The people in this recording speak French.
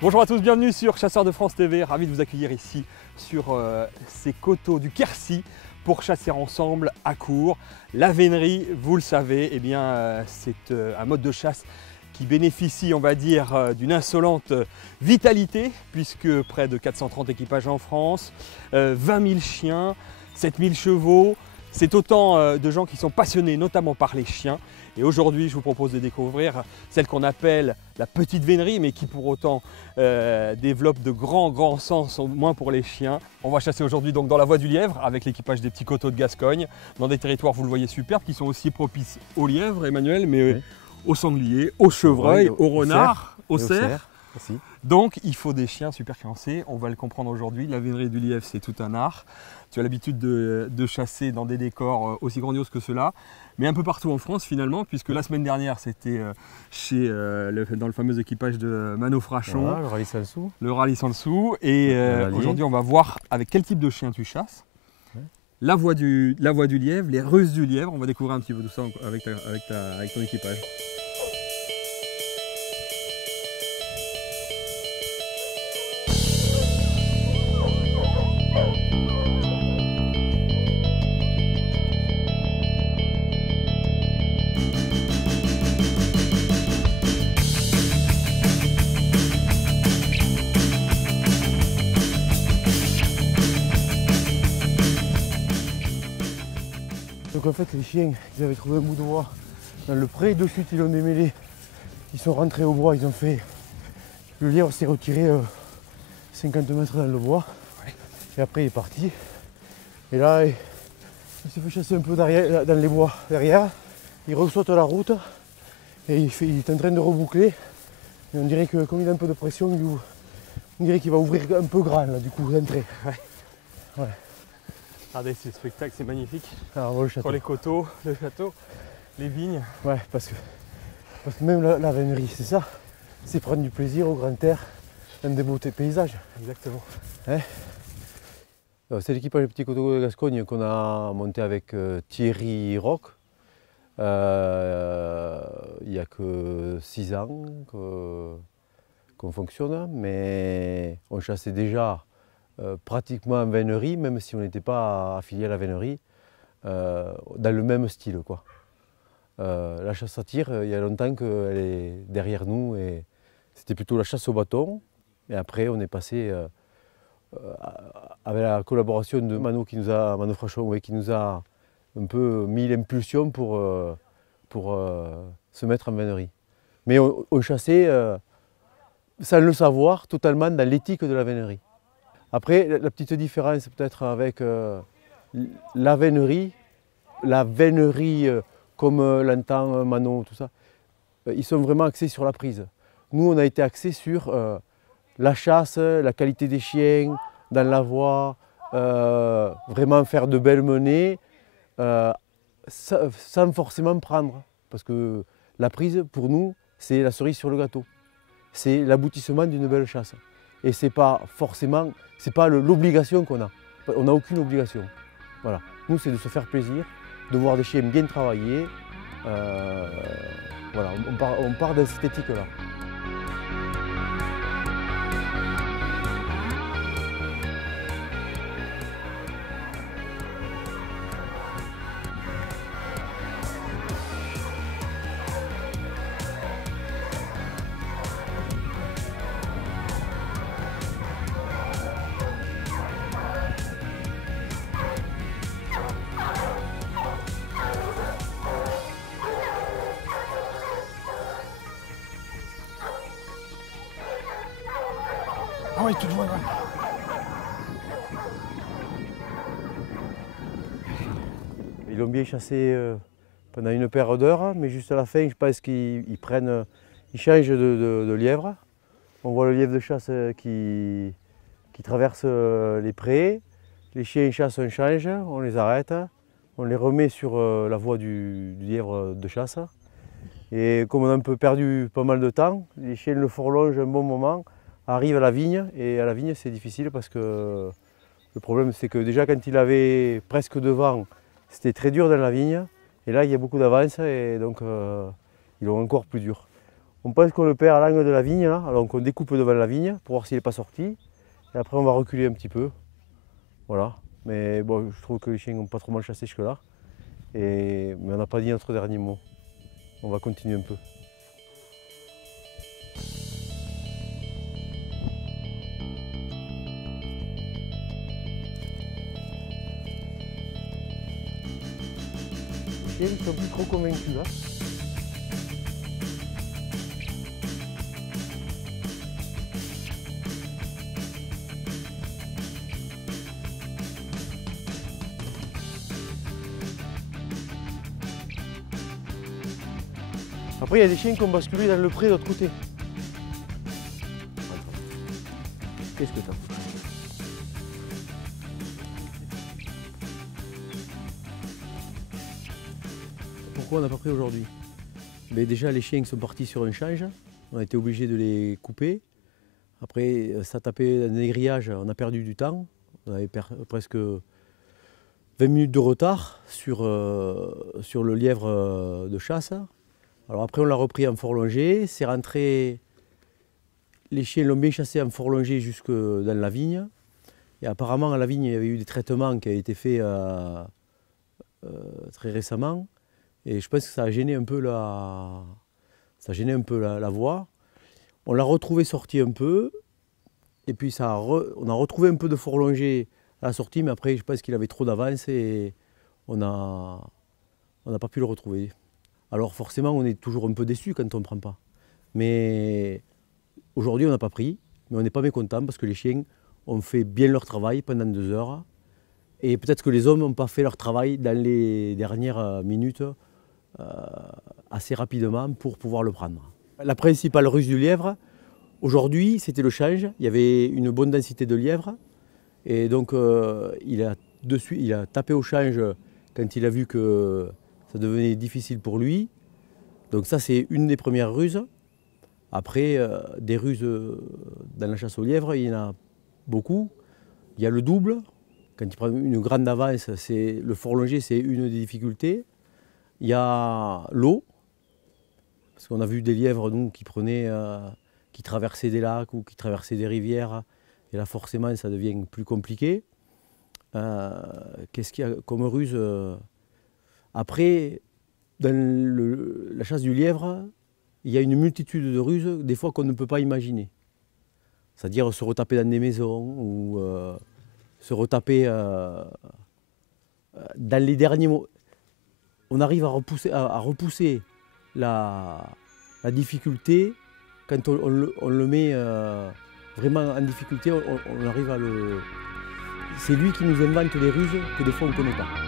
Bonjour à tous, bienvenue sur Chasseurs de France TV, ravi de vous accueillir ici sur ces coteaux du Quercy pour chasser ensemble à court. La vénerie, vous le savez, eh bien, c'est un mode de chasse qui bénéficie, on va dire, d'une insolente vitalité puisque près de 430 équipages en France, 20 000 chiens, 7 000 chevaux. C'est autant de gens qui sont passionnés notamment par les chiens. Et aujourd'hui, je vous propose de découvrir celle qu'on appelle la petite vénerie, mais qui pour autant développe de grands sens, au moins pour les chiens. On va chasser aujourd'hui donc dans la voie du lièvre avec l'équipage des petits coteaux de Gascogne, dans des territoires, vous le voyez, superbes, qui sont aussi propices aux lièvres, Emmanuel, mais oui, aux sangliers, aux chevreuils, aux renards, aux cerfs. Donc il faut des chiens super fiancés, on va le comprendre aujourd'hui. La vénerie du lièvre, c'est tout un art. Tu as l'habitude de chasser dans des décors aussi grandioses que ceux-là, mais un peu partout en France finalement, puisque la semaine dernière c'était dans le fameux équipage de Mano Frachon, voilà, le rallye sans le sou. Et aujourd'hui on va voir avec quel type de chien tu chasses. Ouais. La voie du lièvre, les ruses du lièvre, on va découvrir un petit peu tout ça avec ton équipage. Donc en fait les chiens, ils avaient trouvé un bout de bois dans le pré, de suite ils l'ont démêlé, ils sont rentrés au bois, ils ont fait, le lièvre s'est retiré 50 mètres dans le bois, et après il est parti, et là il s'est fait chasser un peu derrière, dans les bois derrière, il ressaute la route, et il est en train de reboucler, et on dirait que comme il a un peu de pression, on dirait qu'il va ouvrir un peu grand là du coup d'entrée. Ouais. Regardez ce spectacle, c'est magnifique. Alors, le château. Pour les coteaux, le château, les vignes. Ouais, parce que même la vénerie, c'est ça. C'est prendre du plaisir au grand air, dans des beaux paysages. Exactement. Hein, c'est l'équipage des petits coteaux de Gascogne qu'on a monté avec Thierry Roch. Il n'y a que 6 ans qu'on fonctionne, mais on chassait déjà pratiquement en vénerie, même si on n'était pas affilié à la vénerie, dans le même style, quoi. La chasse à tir, il y a longtemps qu'elle est derrière nous, et c'était plutôt la chasse au bâton. Et après, on est passé avec la collaboration de Mano Frachon, qui nous a un peu mis l'impulsion pour se mettre en vénerie. Mais on chassait sans le savoir, totalement dans l'éthique de la vénerie. Après, la petite différence peut-être avec la vénerie comme l'entend Mano, tout ça, ils sont vraiment axés sur la prise. Nous, on a été axés sur la chasse, la qualité des chiens, dans la voie, vraiment faire de belles menées, sans forcément prendre. Parce que la prise, pour nous, c'est la cerise sur le gâteau. C'est l'aboutissement d'une belle chasse. Et c'est pas forcément, c'est pas l'obligation qu'on a. On n'a aucune obligation. Voilà. Nous, c'est de se faire plaisir, de voir des chiens bien travaillés. Voilà, on part dans cette éthique-là. Ah oui, tout le monde. Ils l'ont bien chassé pendant une paire d'heures, mais juste à la fin, je pense qu'ils changent de lièvre. On voit le lièvre de chasse qui traverse les prés. Les chiens chassent, on change, on les arrête, on les remet sur la voie du lièvre de chasse. Et comme on a un peu perdu pas mal de temps, les chiens le forlongent un bon moment, arrivent à la vigne, et à la vigne c'est difficile parce que le problème c'est que déjà quand il avait presque devant, c'était très dur dans la vigne, et là il y a beaucoup d'avance et donc ils l'ont encore plus dur. On pense qu'on le perd à l'angle de la vigne, là. Donc on découpe devant la vigne pour voir s'il n'est pas sorti. Et après on va reculer un petit peu. Voilà. Mais bon, je trouve que les chiens n'ont pas trop mal chassé jusque-là. Mais on n'a pas dit notre dernier mot. On va continuer un peu. Les chiens ne sont plus trop convaincus là. Après, il y a des chiens qui ont basculé dans le pré de l'autre côté. Qu'est-ce que t'as? Pourquoi on n'a pas pris aujourd'hui? Mais déjà, les chiens sont partis sur un change. On a été obligé de les couper. Après, ça tapait dans les grillages, on a perdu du temps. On avait presque 20 minutes de retard sur le lièvre de chasse. Alors après, on l'a repris en forlongé. C'est rentré. Les chiens l'ont bien chassé en forlongé jusque dans la vigne. Et apparemment, à la vigne, il y avait eu des traitements qui avaient été faits très récemment. Et je pense que ça a gêné un peu la voie. On l'a retrouvé sorti un peu. Et puis on a retrouvé un peu de forlongé à la sortie. Mais après, je pense qu'il avait trop d'avance et on n'a pas pu le retrouver. Alors forcément, on est toujours un peu déçu quand on ne prend pas. Mais aujourd'hui, on n'a pas pris. Mais on n'est pas mécontent parce que les chiens ont fait bien leur travail pendant 2 heures. Et peut-être que les hommes n'ont pas fait leur travail dans les dernières minutes assez rapidement pour pouvoir le prendre. La principale ruse du lièvre, aujourd'hui, c'était le change. Il y avait une bonne densité de lièvre. Et donc, il a tapé au change quand il a vu que ça devenait difficile pour lui. Donc ça, c'est une des premières ruses. Après, des ruses dans la chasse au lièvre, il y en a beaucoup. Il y a le double. Quand il prend une grande avance, le forlongé, c'est une des difficultés. Il y a l'eau, parce qu'on a vu des lièvres donc, qui traversaient des lacs ou qui traversaient des rivières. Et là, forcément, ça devient plus compliqué. Qu'est-ce qu'il y a comme ruse? Après, dans la chasse du lièvre, il y a une multitude de ruses, des fois qu'on ne peut pas imaginer. C'est-à-dire se retaper dans des maisons ou se retaper dans les derniers mots. On arrive à repousser la difficulté. Quand on le met vraiment en difficulté, on arrive à le... C'est lui qui nous invente des ruses que des fois on ne connaît pas.